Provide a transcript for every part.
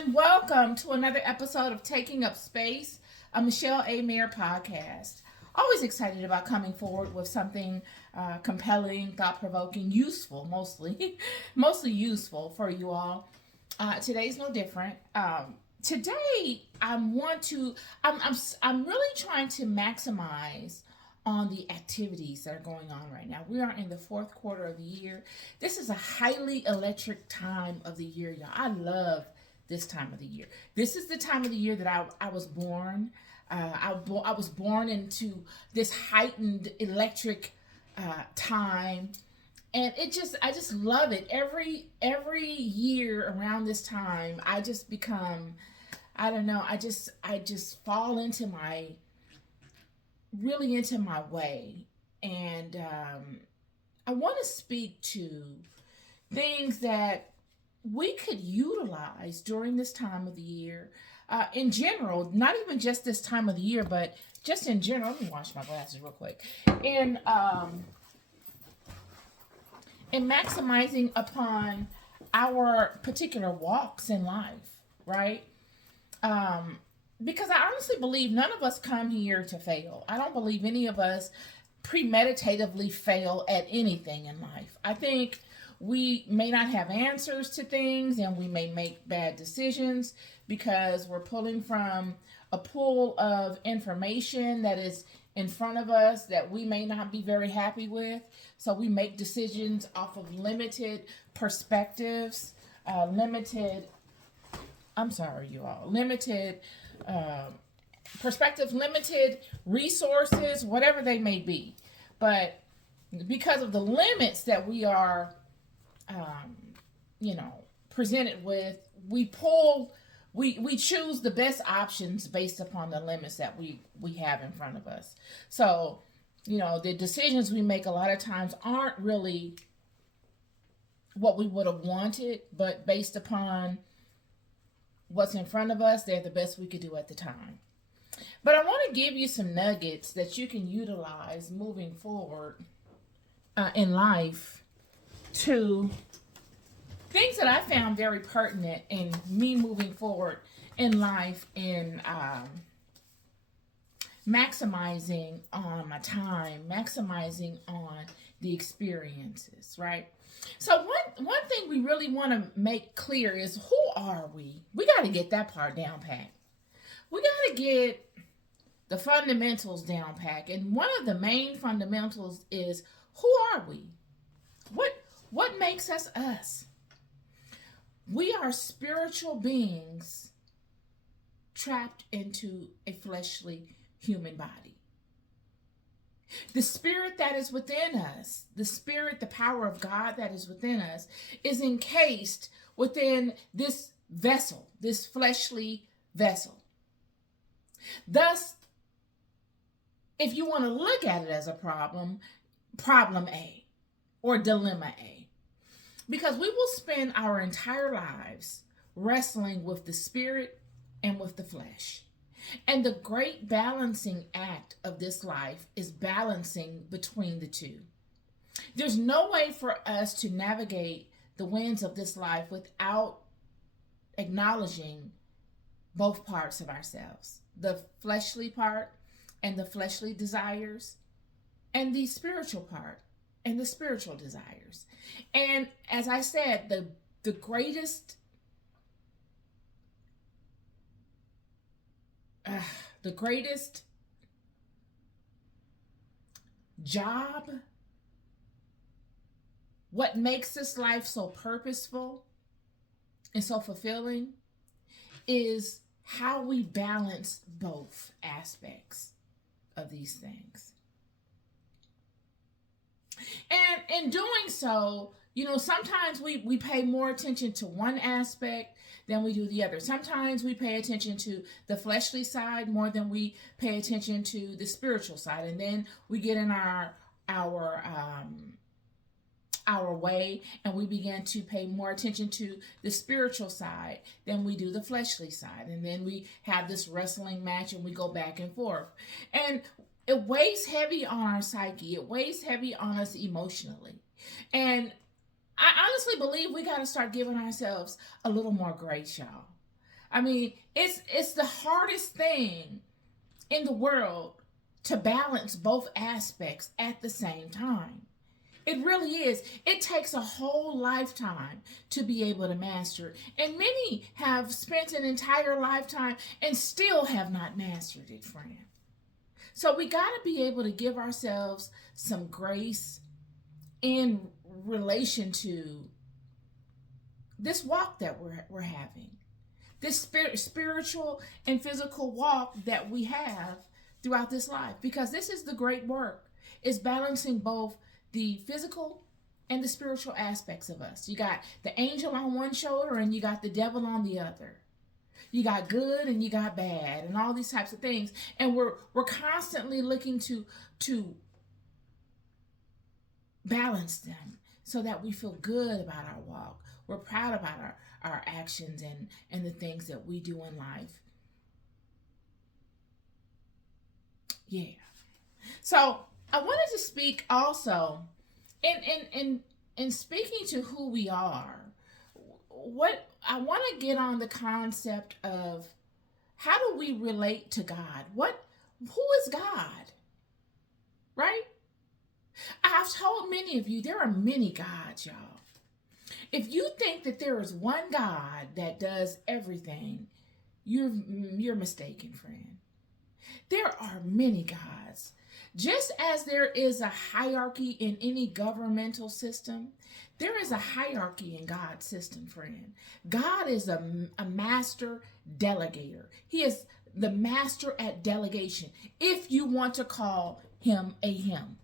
everyone. Welcome to another episode of Taking Up Space, a Michelle A. Mayer podcast. Always excited about coming forward with something compelling, thought provoking, useful, mostly, mostly useful for you all. Today's no different. Today, I'm really trying to maximize on the activities that are going on right now. We are in the fourth quarter of the year. This is a highly electric time of the year, y'all. I love this time of the year. This is the time of the year that I was born. I was born into this heightened electric time, and I just love it. Every year around this time, I just become, I don't know. I just fall into my really into my way, and I want to speak to things that we could utilize during this time of the year, in general, not even just this time of the year, but just in general. Let me wash my glasses real quick. In in maximizing upon our particular walks in life, right? Um, because I honestly believe none of us come here to fail. I don't believe any of us premeditatively fail at anything in life. I think we may not have answers to things, and we may make bad decisions because we're pulling from a pool of information that is in front of us that we may not be very happy with. So we make decisions off of limited perspectives, limited, I'm sorry, you all, limited uh, perspectives, limited resources, whatever they may be. But because of the limits that we are, um, presented with, we choose the best options based upon the limits that we have in front of us. So, the decisions we make a lot of times aren't really what we would have wanted, but based upon what's in front of us, they're the best we could do at the time. But I want to give you some nuggets that you can utilize moving forward in life, to things that I found very pertinent in me moving forward in life, in maximizing on my time, maximizing on the experiences, right? So one thing we really want to make clear is, who are we? We got to get that part down pat. We got to get the fundamentals down pat. And one of the main fundamentals is, who are we? What makes us us? We are spiritual beings trapped into a fleshly human body. The spirit that is within us, the spirit, the power of God that is within us, is encased within this vessel, this fleshly vessel. Thus, if you want to look at it as a problem A or dilemma A, because we will spend our entire lives wrestling with the spirit and with the flesh. And the great balancing act of this life is balancing between the two. There's no way for us to navigate the winds of this life without acknowledging both parts of ourselves, the fleshly part and the fleshly desires, and the spiritual part and the spiritual desires. And as I said, the greatest the greatest job, what makes this life so purposeful and so fulfilling, is how we balance both aspects of these things. And in doing so, sometimes we pay more attention to one aspect than we do the other. Sometimes we pay attention to the fleshly side more than we pay attention to the spiritual side. And then we get in our way, and we begin to pay more attention to the spiritual side than we do the fleshly side. And then we have this wrestling match, and we go back and forth. And it weighs heavy on our psyche. It weighs heavy on us emotionally. And I honestly believe we got to start giving ourselves a little more grace, y'all. I mean, it's the hardest thing in the world to balance both aspects at the same time. It really is. It takes a whole lifetime to be able to master it. And many have spent an entire lifetime and still have not mastered it, friend. So we got to be able to give ourselves some grace in relation to this walk that we're having, this spiritual and physical walk that we have throughout this life, because this is the great work, is balancing both the physical and the spiritual aspects of us. You got the angel on one shoulder and you got the devil on the other. You got good and you got bad and all these types of things. And we're constantly looking to balance them so that we feel good about our walk. We're proud about our actions and the things that we do in life. Yeah. So I wanted to speak also in speaking to who we are. What I want to get on the concept of how do we relate to God? Who is God? Right? I've told many of you there are many gods, y'all. If you think that there is one God that does everything, you're mistaken, friend. There are many gods. Just as there is a hierarchy in any governmental system, there is a hierarchy in God's system, friend. God is a master delegator. He is the master at delegation, if you want to call him a him.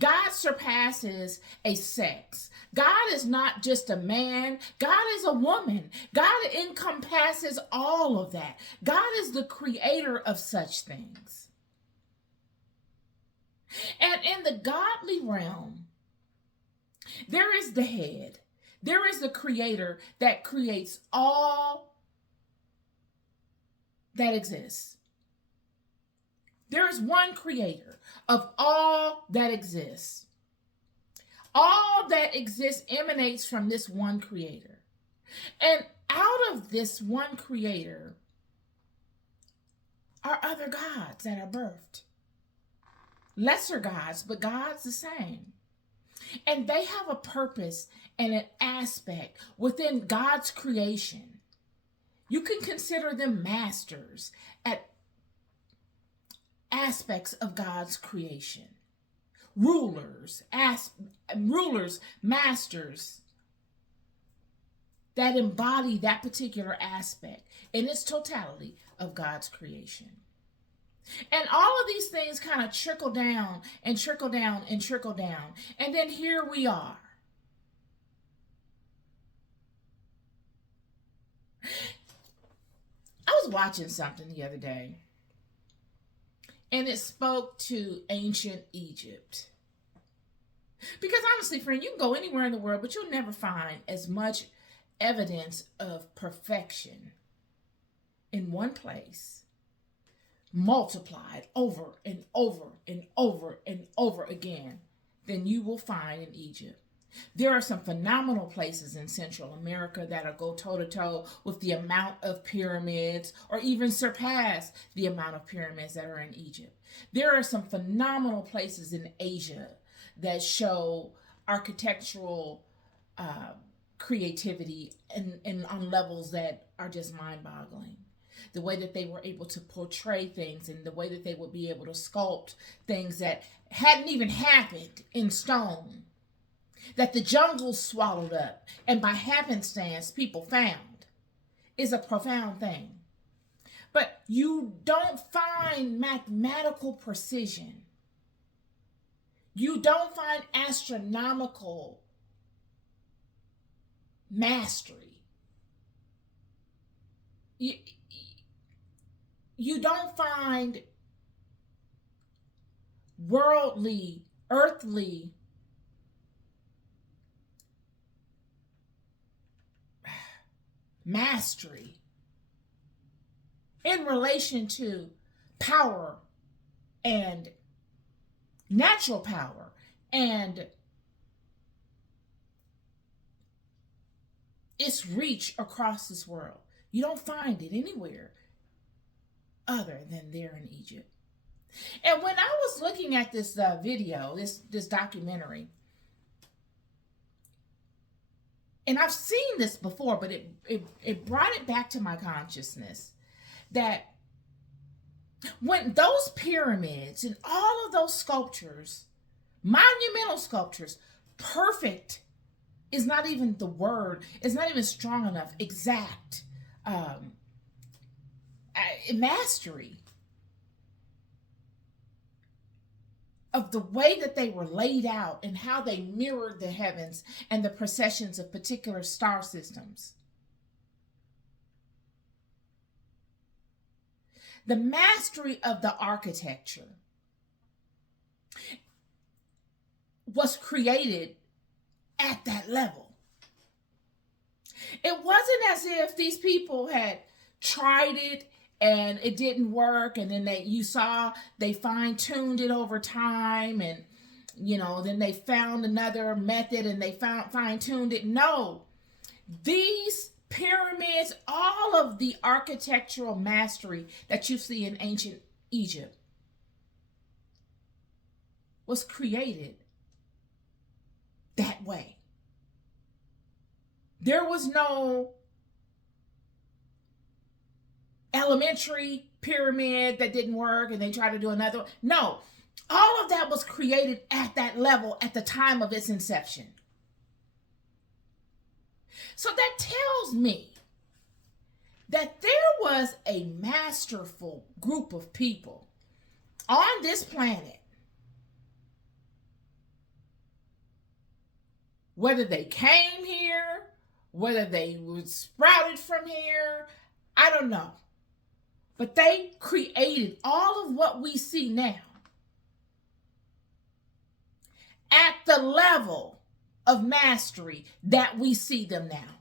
God surpasses a sex. God is not just a man. God is a woman. God encompasses all of that. God is the creator of such things. And in the godly realm, there is the head. There is the creator that creates all that exists. There is one creator of all that exists. All that exists emanates from this one creator. And out of this one creator are other gods that are birthed. Lesser gods, but gods the same. And they have a purpose and an aspect within God's creation. You can consider them masters at aspects of God's creation. Rulers, masters that embody that particular aspect in its totality of God's creation. And all of these things kind of trickle down and trickle down and trickle down. And then here we are. I was watching something the other day, and it spoke to ancient Egypt. Because honestly, friend, you can go anywhere in the world, but you'll never find as much evidence of perfection in one place, multiplied over and over and over and over again, than you will find in Egypt. There are some phenomenal places in Central America that'll go toe-to-toe with the amount of pyramids, or even surpass the amount of pyramids that are in Egypt. There are some phenomenal places in Asia that show architectural creativity and on levels that are just mind-boggling. The way that they were able to portray things, and the way that they would be able to sculpt things that hadn't even happened in stone, that the jungle swallowed up and by happenstance people found, is a profound thing. But you don't find mathematical precision. You don't find astronomical mastery. You don't find worldly, earthly mastery in relation to power and natural power and its reach across this world. You don't find it anywhere other than there in Egypt. And when I was looking at this video, this documentary, and I've seen this before, but it brought it back to my consciousness that when those pyramids and all of those sculptures, monumental sculptures, perfect is not even the word, it's not even strong enough, exact, mastery of the way that they were laid out and how they mirrored the heavens and the processions of particular star systems. The mastery of the architecture was created at that level. It wasn't as if these people had tried it and it didn't work, and then they fine-tuned it over time, and then they found another method and they fine-tuned it. No, these pyramids, all of the architectural mastery that you see in ancient Egypt was created that way. There was no elementary pyramid that didn't work and they tried to do another one. No, all of that was created at that level at the time of its inception. So that tells me that there was a masterful group of people on this planet. Whether they came here, whether they were sprouted from here, I don't know. But they created all of what we see now at the level of mastery that we see them now.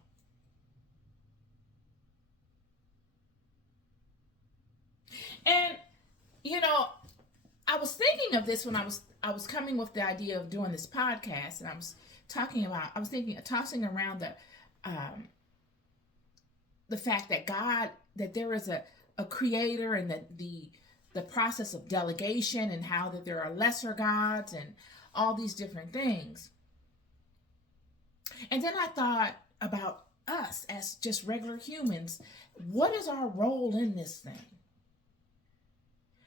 And, I was thinking of this when I was coming with the idea of doing this podcast, and I was tossing around the fact that there is a creator, and that the process of delegation, and how that there are lesser gods and all these different things. And then I thought about us as just regular humans. What is our role in this thing?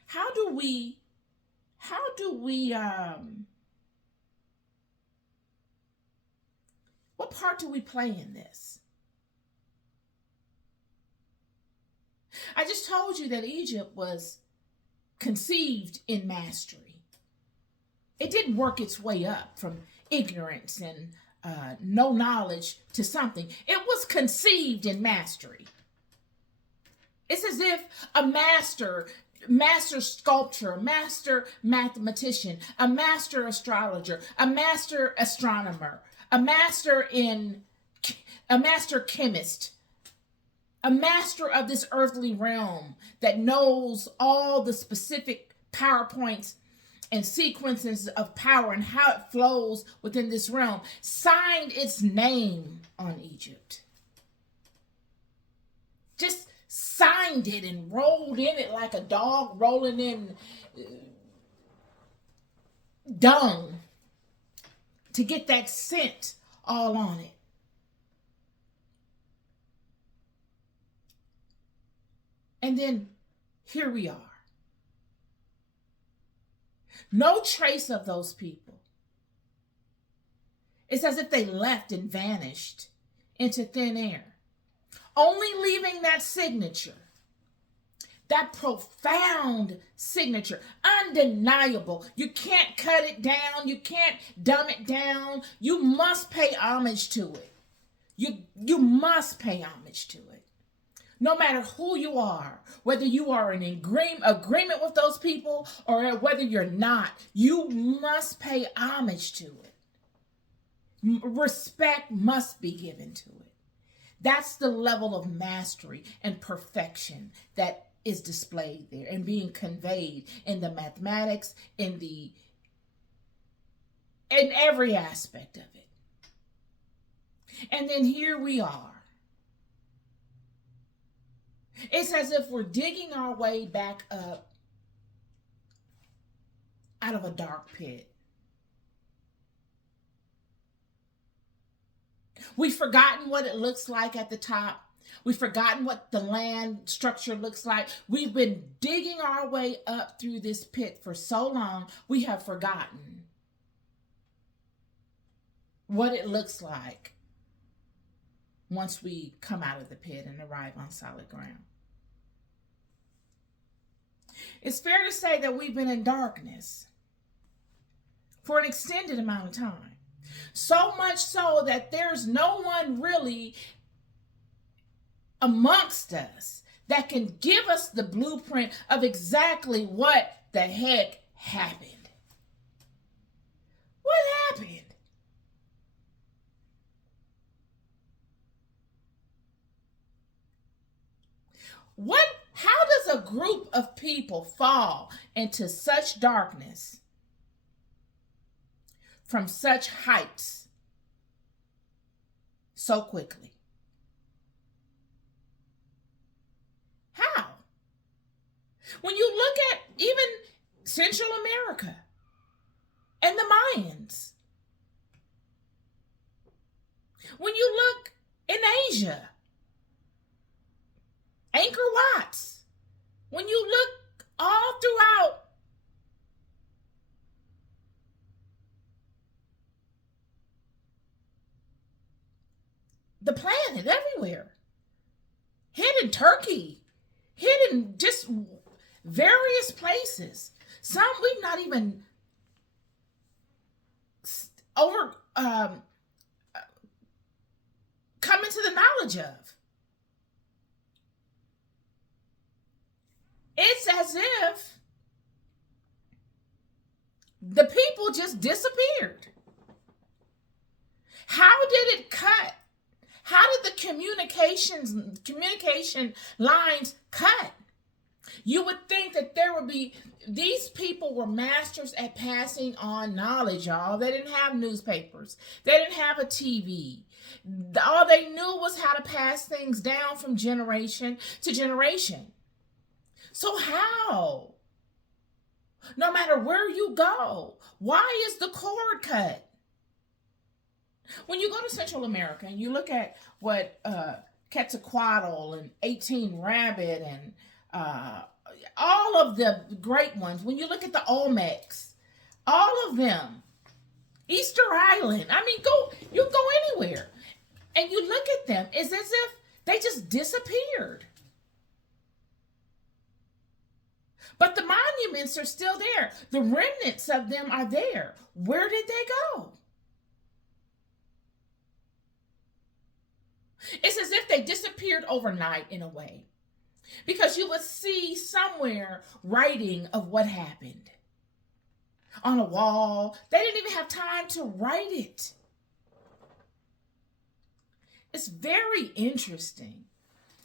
How do we what part do we play in this? I just told you that Egypt was conceived in mastery. It didn't work its way up from ignorance and no knowledge to something. It was conceived in mastery. It's as if a master sculptor, a master mathematician, a master astrologer, a master astronomer, a master chemist, a master of this earthly realm that knows all the specific PowerPoints and sequences of power and how it flows within this realm, signed its name on Egypt. Just signed it and rolled in it like a dog rolling in dung to get that scent all on it. And then here we are. No trace of those people. It's as if they left and vanished into thin air, only leaving that signature, that profound signature, undeniable. You can't cut it down. You can't dumb it down. You must pay homage to it. You must pay homage to it. No matter who you are, whether you are in agreement with those people or whether you're not, you must pay homage to it. Respect must be given to it. That's the level of mastery and perfection that is displayed there and being conveyed in the mathematics, in every aspect of it. And then here we are. It's as if we're digging our way back up out of a dark pit. We've forgotten what it looks like at the top. We've forgotten what the land structure looks like. We've been digging our way up through this pit for so long, we have forgotten what it looks like once we come out of the pit and arrive on solid ground. It's fair to say that we've been in darkness for an extended amount of time. So much so that there's no one really amongst us that can give us the blueprint of exactly what the heck happened. What happened? How does a group of people fall into such darkness from such heights so quickly? How? When you look at even Central America and the Mayans, when you look in Asia, Angkor Watts, when you look all throughout the planet, everywhere, hidden Turkey, hidden just various places, some we've not even come into the knowledge of. It's as if the people just disappeared. How did it cut? How did the communication lines cut? You would think that there would be, these people were masters at passing on knowledge, y'all. They didn't have newspapers. They didn't have a TV. All they knew was how to pass things down from generation to generation. So how? No matter where you go, why is the cord cut? When you go to Central America and you look at what Quetzalcoatl and 18 Rabbit and all of the great ones, when you look at the Olmecs, all of them, Easter Island, I mean, you go anywhere and you look at them, it's as if they just disappeared. But the monuments are still there. The remnants of them are there. Where did they go? It's as if they disappeared overnight in a way. Because you would see somewhere writing of what happened on a wall. They didn't even have time to write it. It's very interesting.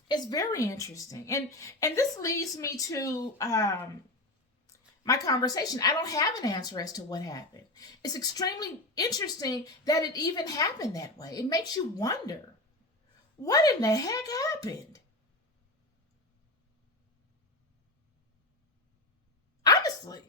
It's very interesting. And this leads me to my conversation. I don't have an answer as to what happened. It's extremely interesting that it even happened that way. It makes you wonder, what in the heck happened? Honestly,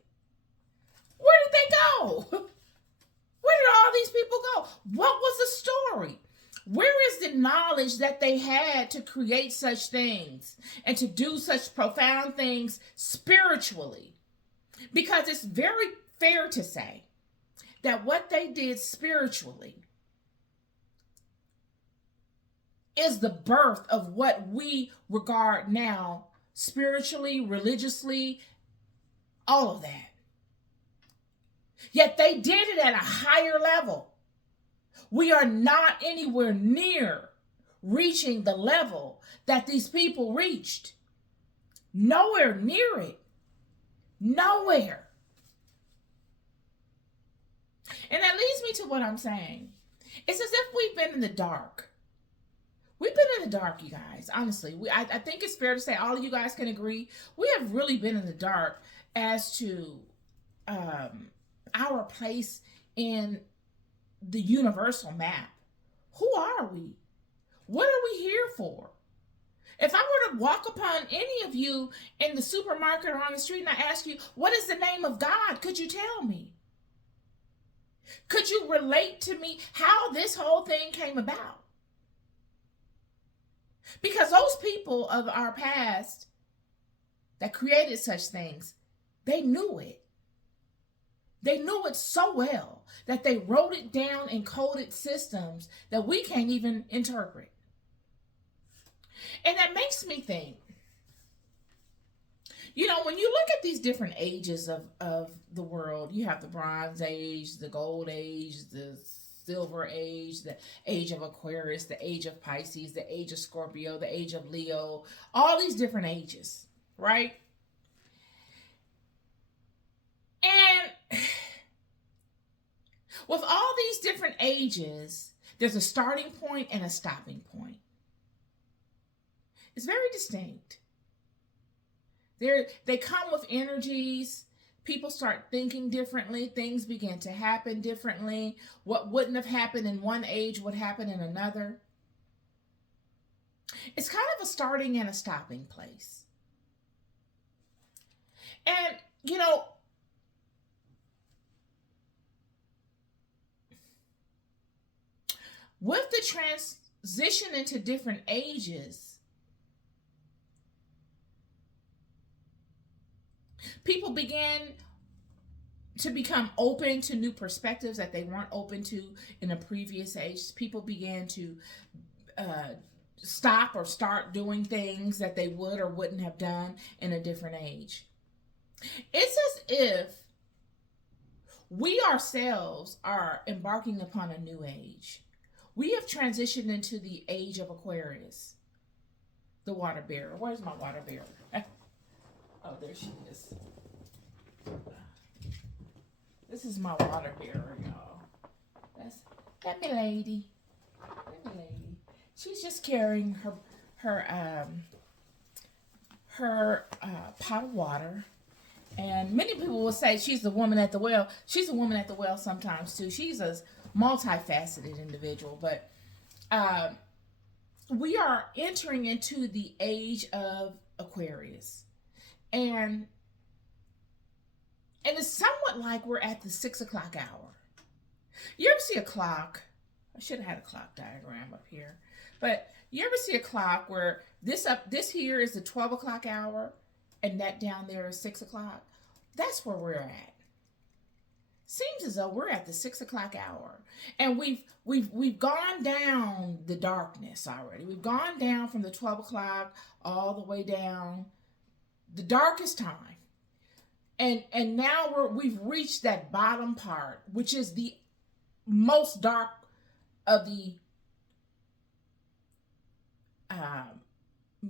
where did they go? Where did all these people go? What was the story? Where is the knowledge that they had to create such things and to do such profound things spiritually? Because it's very fair to say that what they did spiritually is the birth of what we regard now spiritually, religiously, all of that. Yet they did it at a higher level. We are not anywhere near reaching the level that these people reached. Nowhere near it. Nowhere. And that leads me to what I'm saying. It's as if we've been in the dark. We've been in the dark, you guys. Honestly, I think it's fair to say, all of you guys can agree, we have really been in the dark as to our place in the universal map. Who are we? What are we here for? If I to walk upon any of you in the supermarket or on the street and I ask you, what is the name of God? Could you tell me? Could you relate to me how this whole thing came about? Because those people of our past that created such things, they knew it. They knew it so well that they wrote it down in coded systems that we can't even interpret. And that makes me think, you know, when you look at these different ages of the world, you have the Bronze Age, the Gold Age, the Silver Age, the Age of Aquarius, the Age of Pisces, the Age of Scorpio, the Age of Leo, all these different ages, right? And with all these different ages, there's a starting point and a stopping point. It's very distinct. They come with energies. People start thinking differently. Things begin to happen differently. What wouldn't have happened in one age would happen in another. It's kind of a starting and a stopping place. And, you know, with the transition into different ages, people began to become open to new perspectives that they weren't open to in a previous age. People began to stop or start doing things that they would or wouldn't have done in a different age. It's as if we ourselves are embarking upon a new age. We have transitioned into the age of Aquarius, the water bearer. Where's my water bearer? Oh, there she is. This is my water bearer, y'all. That me lady. She's just carrying her pot of water. And many people will say she's the woman at the well. She's a woman at the well sometimes too. She's a multifaceted individual, but we are entering into the age of Aquarius. And it's somewhat like we're at the 6 o'clock hour. You ever see a clock? I should have had a clock diagram up here. But you ever see a clock where this here is the 12 o'clock hour and that down there is 6 o'clock? That's where we're at. Seems as though we're at the 6 o'clock hour. And we've gone down the darkness already. We've gone down from the 12 o'clock all the way down the darkest time. And now we've reached that bottom part, which is the most dark of the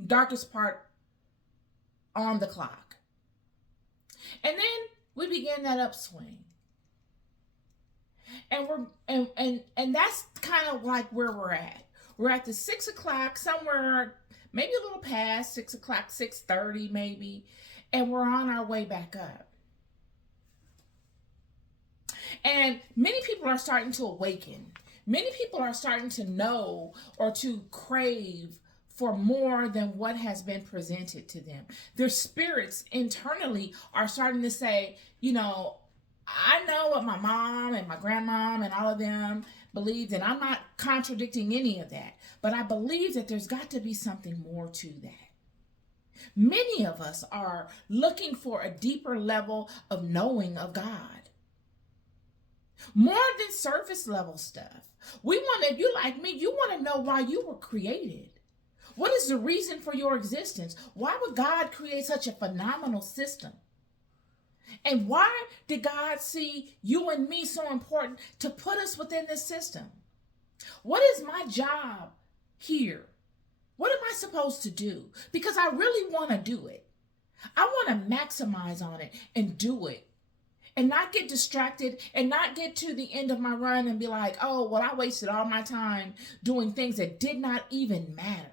darkest part on the clock. And then we begin that upswing. And and that's kind of like where we're at. We're at the 6 o'clock, somewhere maybe a little past 6 o'clock, 6:30 maybe, and we're on our way back up. And many people are starting to awaken. Many people are starting to know or to crave for more than what has been presented to them. Their spirits internally are starting to say, you know, I know what my mom and my grandmom and all of them believed, and I'm not contradicting any of that, but I believe that there's got to be something more to that. Many of us are looking for a deeper level of knowing of God. More than surface level stuff. We want to, you like me, you want to know why you were created. What is the reason for your existence? Why would God create such a phenomenal system? And why did God see you and me so important to put us within this system? What is my job here? What am I supposed to do? Because I really want to do it. I want to maximize on it and do it. And not get distracted and not get to the end of my run and be like, oh, well, I wasted all my time doing things that did not even matter.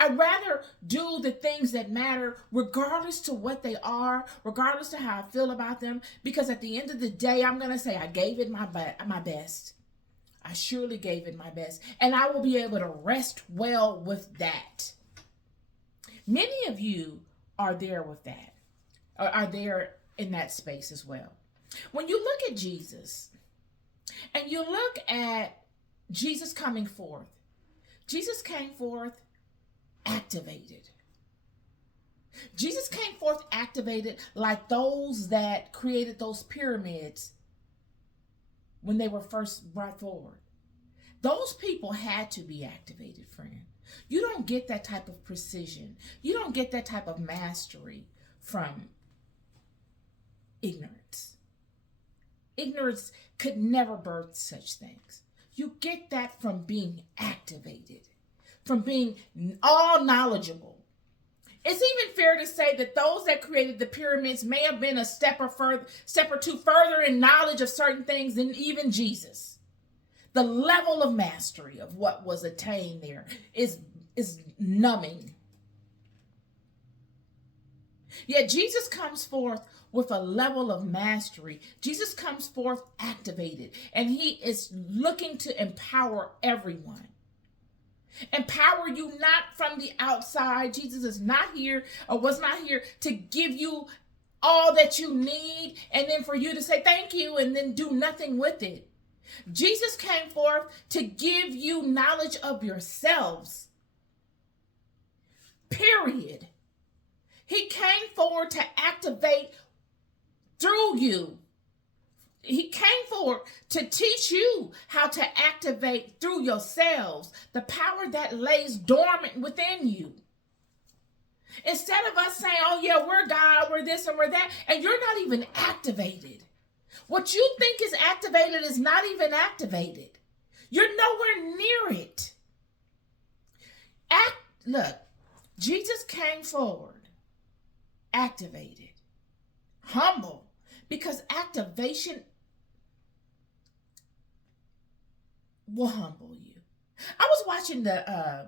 I'd rather do the things that matter regardless to what they are, regardless to how I feel about them, because at the end of the day, I'm going to say I gave it my best. I surely gave it my best. And I will be able to rest well with that. Many of you are there with that, or are there in that space as well. When you look at Jesus and you look at Jesus coming forth, Jesus came forth activated. Jesus came forth activated like those that created those pyramids when they were first brought forward. Those people had to be activated, friend. You don't get that type of precision. You don't get that type of mastery from ignorance. Ignorance could never birth such things. You get that from being activated, from being all knowledgeable. It's even fair to say that those that created the pyramids may have been a step or two further in knowledge of certain things than even Jesus. The level of mastery of what was attained there is numbing. Yet Jesus comes forth with a level of mastery. Jesus comes forth activated, and he is looking to empower everyone. Empower you not from the outside. Jesus is not here or was not here to give you all that you need and then for you to say thank you and then do nothing with it. Jesus came forth to give you knowledge of yourselves. Period. He came forward to activate through you. He came forward to teach you how to activate through yourselves the power that lays dormant within you. Instead of us saying, oh yeah, we're God, we're this and we're that, and you're not even activated. What you think is activated is not even activated. You're nowhere near it. Look, Jesus came forward, activated, humble, because activation will humble you. I was watching the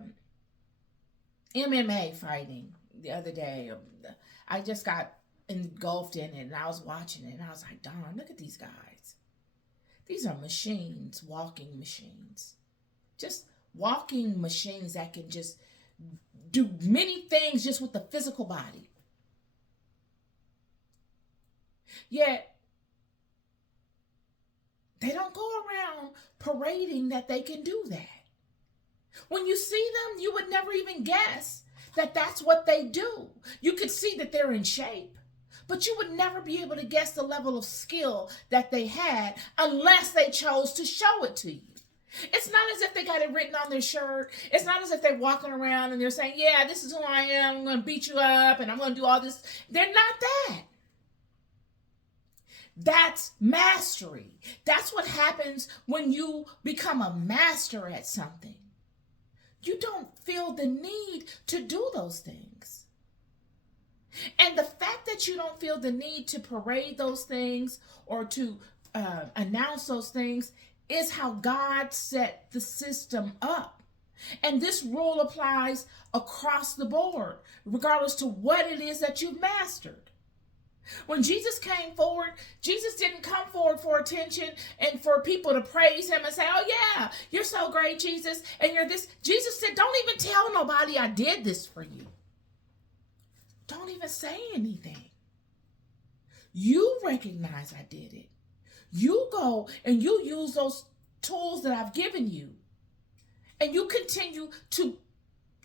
MMA fighting the other day. I just got engulfed in it, and I was watching it, and I was like, darn, look at these guys. These are machines, walking machines. Just walking machines that can just do many things just with the physical body. Yet, they don't go around parading that they can do that. When you see them, you would never even guess that that's what they do. You could see that they're in shape, but you would never be able to guess the level of skill that they had unless they chose to show it to you. It's not as if they got it written on their shirt. It's not as if they're walking around and they're saying, yeah, this is who I am. I'm going to beat you up and I'm going to do all this. They're not that. That's mastery. That's what happens when you become a master at something. You don't feel the need to do those things. And the fact that you don't feel the need to parade those things or to announce those things is how God set the system up. And this rule applies across the board, regardless to what it is that you've mastered. When Jesus came forward, Jesus didn't come forward for attention and for people to praise him and say, oh yeah, you're so great, Jesus, and you're this. Jesus said, don't even tell nobody I did this for you. Don't even say anything. You recognize I did it. You go and you use those tools that I've given you. And you continue to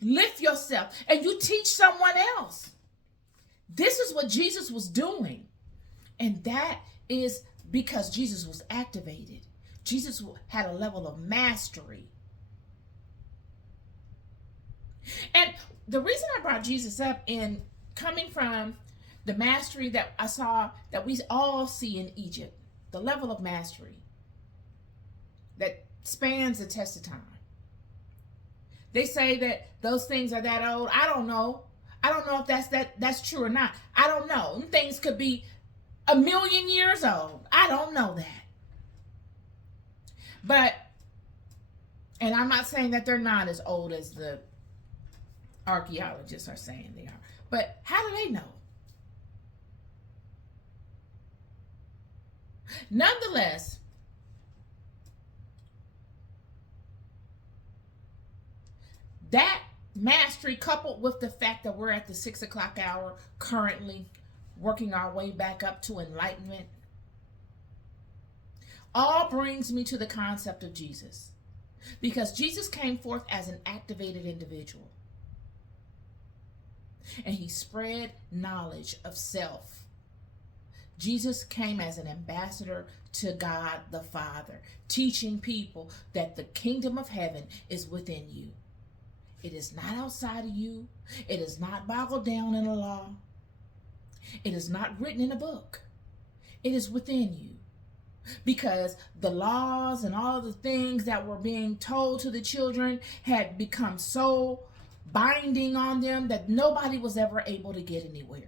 lift yourself and you teach someone else. This is what Jesus was doing. And that is because Jesus was activated. Jesus had a level of mastery. And the reason I brought Jesus up in coming from the mastery that I saw, that we all see in Egypt, the level of mastery that spans the test of time. They say that those things are that old. I don't know. I don't know if that's true or not. I don't know. Them things could be 1,000,000 years old. I don't know that. But, and I'm not saying that they're not as old as the archaeologists are saying they are. But how do they know? Nonetheless, that Mastery, coupled with the fact that we're at the 6 o'clock hour currently, working our way back up to enlightenment, all brings me to the concept of Jesus. Because Jesus came forth as an activated individual. And he spread knowledge of self. Jesus came as an ambassador to God the Father, teaching people that the kingdom of heaven is within you. It is not outside of you. It is not boggled down in a law. It is not written in a book. It is within you. Because the laws and all the things that were being told to the children had become so binding on them that nobody was ever able to get anywhere.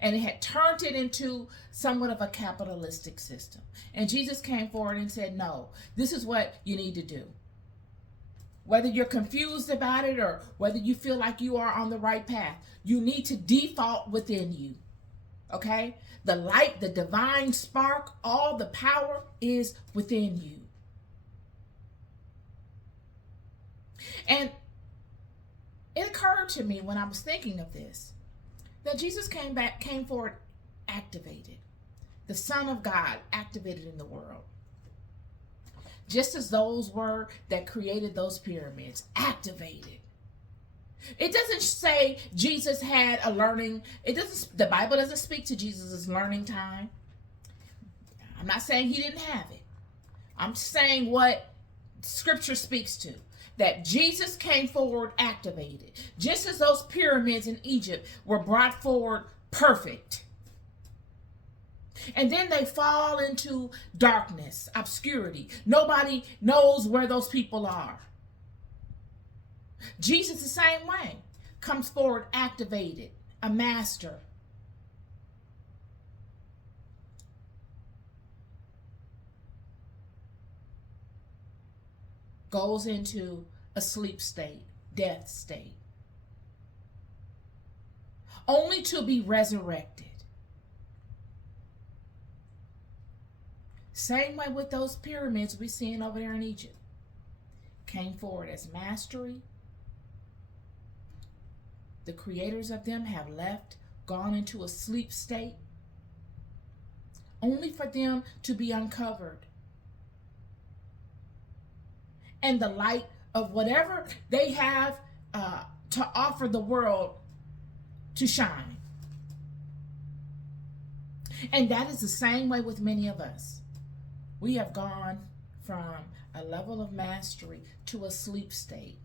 And it had turned it into somewhat of a capitalistic system. And Jesus came forward and said, no, this is what you need to do. Whether you're confused about it or whether you feel like you are on the right path, you need to default within you. Okay? The light, the divine spark, all the power is within you. And it occurred to me when I was thinking of this, that Jesus came forward activated. The Son of God activated in the world. Just as those were that created those pyramids, activated. It doesn't say Jesus had a learning, the Bible doesn't speak to Jesus' learning time. I'm not saying he didn't have it. I'm saying what Scripture speaks to. That Jesus came forward activated. Just as those pyramids in Egypt were brought forward perfect. And then they fall into darkness, obscurity. Nobody knows where those people are. Jesus the same way. Comes forward activated. A master. Goes into a sleep state, death state, only to be resurrected. Same way with those pyramids we seeing over there in Egypt. Came forward as mastery. The creators of them have left, gone into a sleep state, only for them to be uncovered. And the light of whatever they have to offer the world to shine. And that is the same way with many of us. We have gone from a level of mastery to a sleep state.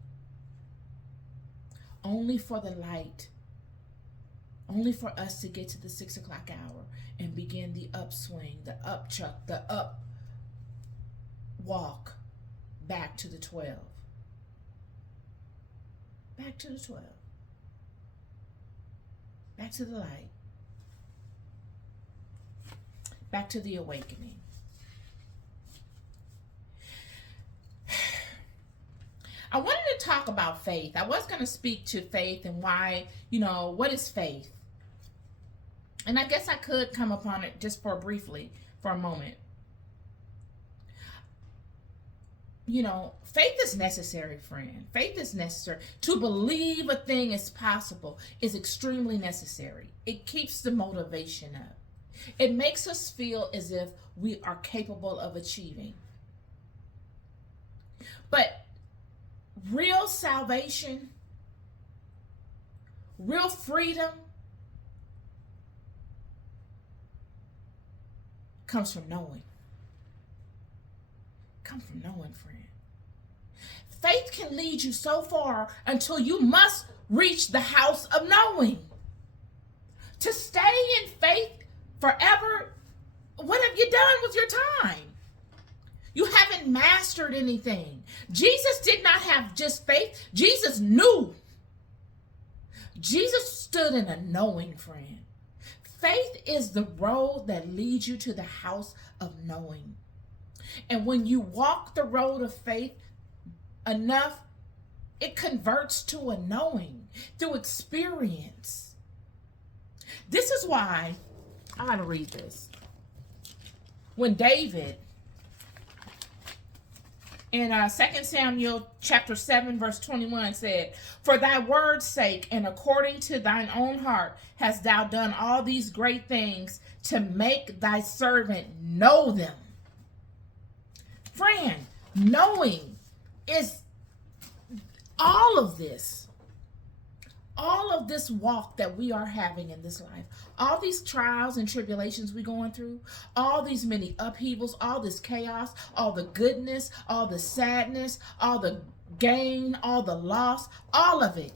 Only for the light. Only for us to get to the 6 o'clock hour and begin the upswing, the upchuck, the up walk. Back to the 12. Back to the 12. Back to the light. Back to the awakening. I wanted to talk about faith. I was going to speak to faith and why, what is faith? And I guess I could come upon it just briefly, for a moment. Faith is necessary, friend. Faith is necessary. To believe a thing is possible is extremely necessary. It keeps the motivation up. It makes us feel as if we are capable of achieving. But real salvation, real freedom comes from knowing. Comes from knowing, friend. Faith can lead you so far until you must reach the house of knowing. To stay in faith forever, what have you done with your time? You haven't mastered anything. Jesus did not have just faith. Jesus knew. Jesus stood in a knowing, friend. Faith is the road that leads you to the house of knowing. And when you walk the road of faith enough, it converts to a knowing through experience. This is why, I gotta read this. When David, in 2 Samuel chapter 7 verse 21 said, "For thy word's sake and according to thine own heart hast thou done all these great things to make thy servant know them." Friend, knowing is all of this walk that we are having in this life, all these trials and tribulations we're going through, all these many upheavals, all this chaos, all the goodness, all the sadness, all the gain, all the loss, all of it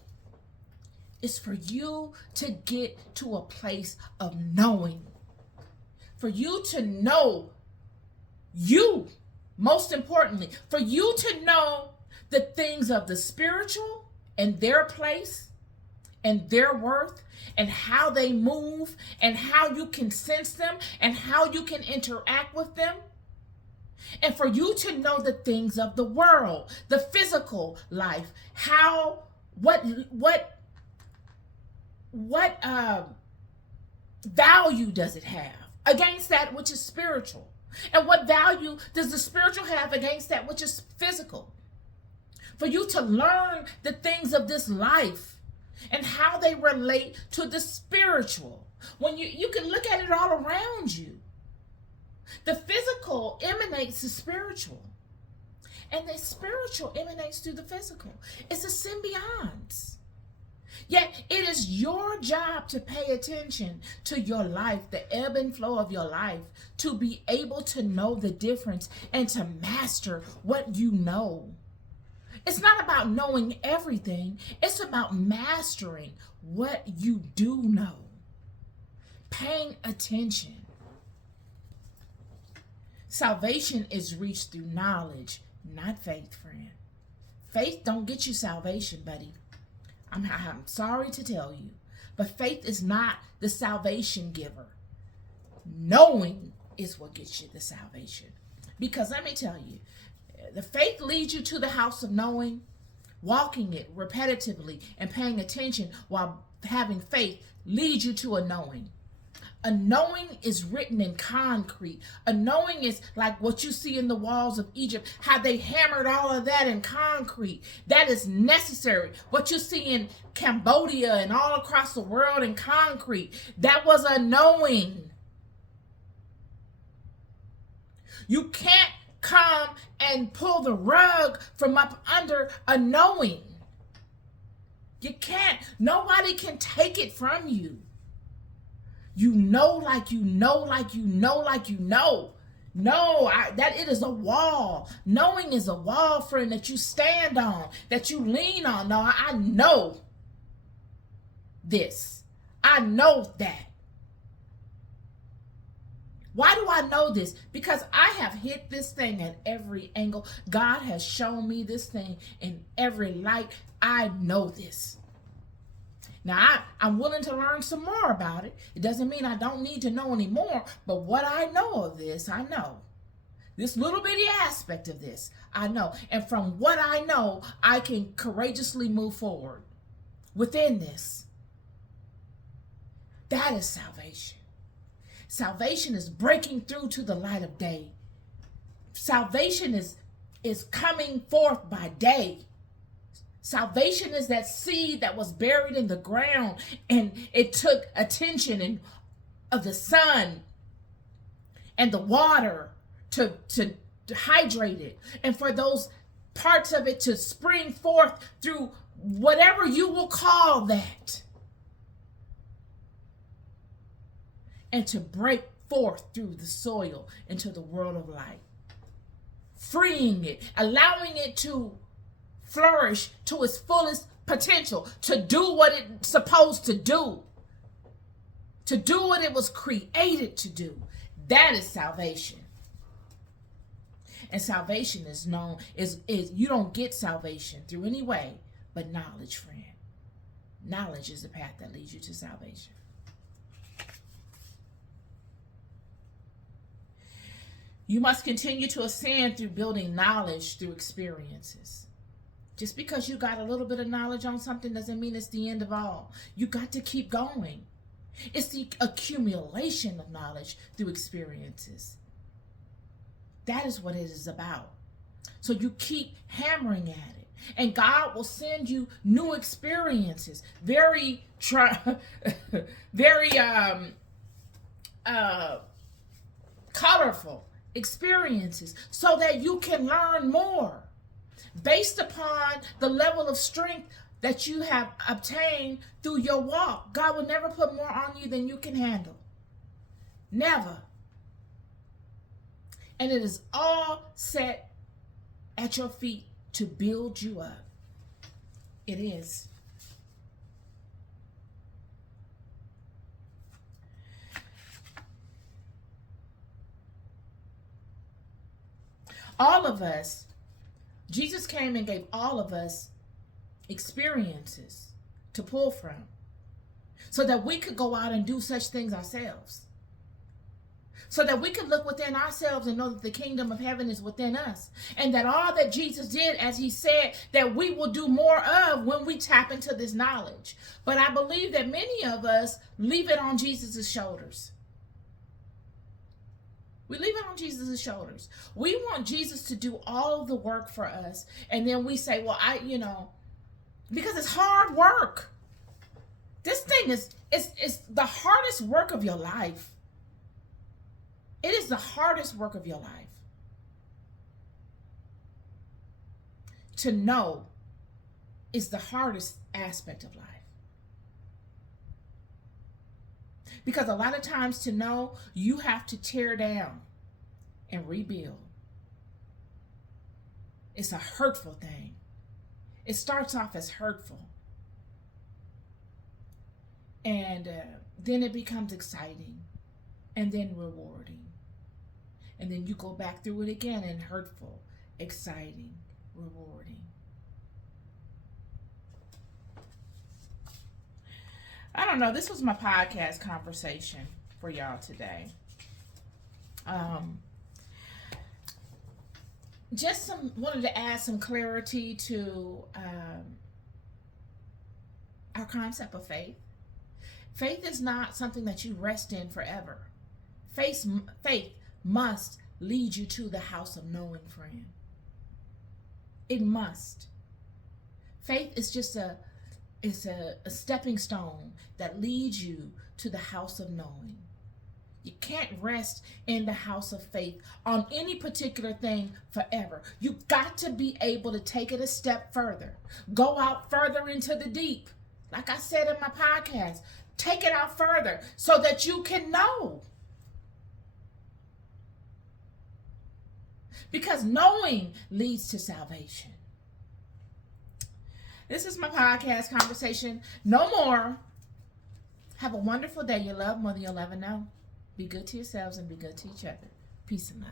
is for you to get to a place of knowing. For you to know you, most importantly, for you to know the things of the spiritual and their place and their worth and how they move and how you can sense them and how you can interact with them. And for you to know the things of the world, the physical life, what value does it have against that which is spiritual? And what value does the spiritual have against that which is physical? For you to learn the things of this life and how they relate to the spiritual. When you can look at it all around you. The physical emanates the spiritual. And the spiritual emanates through the physical. It's a symbiont. Yet it is your job to pay attention to your life, the ebb and flow of your life, to be able to know the difference and to master what you know. It's not about knowing everything. It's about mastering what you do know. Paying attention. Salvation is reached through knowledge, not faith, friend. Faith don't get you salvation, buddy. I'm sorry to tell you, but faith is not the salvation giver. Knowing is what gets you the salvation. Because let me tell you, the faith leads you to the house of knowing. Walking it repetitively and paying attention while having faith leads you to a knowing. A knowing is written in concrete. A knowing is like what you see in the walls of Egypt, how they hammered all of that in concrete. That is necessary. What you see in Cambodia and all across the world in concrete, that was a knowing. You can't come and pull the rug from up under a knowing. You can't. Nobody can take it from you. You know like you know like you know like you know. That it is a wall. Knowing is a wall, friend, that you stand on, that you lean on. No, I know this. I know that. Why do I know this? Because I have hit this thing at every angle. God has shown me this thing in every light. I know this. Now, I'm willing to learn some more about it. It doesn't mean I don't need to know anymore, but what I know of this, I know. This little bitty aspect of this, I know. And from what I know, I can courageously move forward within this. That is salvation. Salvation is breaking through to the light of day. Salvation is coming forth by day. Salvation is that seed that was buried in the ground and it took attention of the sun and the water to hydrate it, and for those parts of it to spring forth through whatever you will call that, and to break forth through the soil into the world of light, freeing it, allowing it to flourish to its fullest potential, to do what it's supposed to do what it was created to do. That is salvation. And salvation is known, is you don't get salvation through any way but knowledge, friend. Knowledge is the path that leads you to salvation. You must continue to ascend through building knowledge through experiences. Just because you got a little bit of knowledge on something doesn't mean it's the end of all. You got to keep going. It's the accumulation of knowledge through experiences. That is what it is about. So you keep hammering at it. And God will send you new experiences, very very colorful experiences, so that you can learn more based upon the level of strength that you have obtained through your walk. God will never put more on you than you can handle. Never. And it is all set at your feet to build you up. It is. All of us, Jesus came and gave all of us experiences to pull from so that we could go out and do such things ourselves. So that we could look within ourselves and know that the kingdom of heaven is within us. And that all that Jesus did, as he said, that we will do more of when we tap into this knowledge. But I believe that many of us leave it on Jesus' shoulders. We leave it on Jesus' shoulders. We want Jesus to do all of the work for us. And then we say, well, because it's hard work. This thing it's the hardest work of your life. It is the hardest work of your life. To know is the hardest aspect of life. Because a lot of times to know, you have to tear down and rebuild. It's a hurtful thing. It starts off as hurtful. And then it becomes exciting and then rewarding. And then you go back through it again and hurtful, exciting, rewarding. I don't know. This was my podcast conversation for y'all today. Wanted to add some clarity to our concept of faith. Faith is not something that you rest in forever. Faith must lead you to the house of knowing, friend. It must. Faith is just a stepping stone that leads you to the house of knowing. You can't rest in the house of faith on any particular thing forever. You got to be able to take it a step further. Go out further into the deep. Like I said in my podcast, take it out further so that you can know. Because knowing leads to salvation. This is my podcast conversation. No more. Have a wonderful day. You love more than you'll ever know. Be good to yourselves and be good to each other. Peace and love.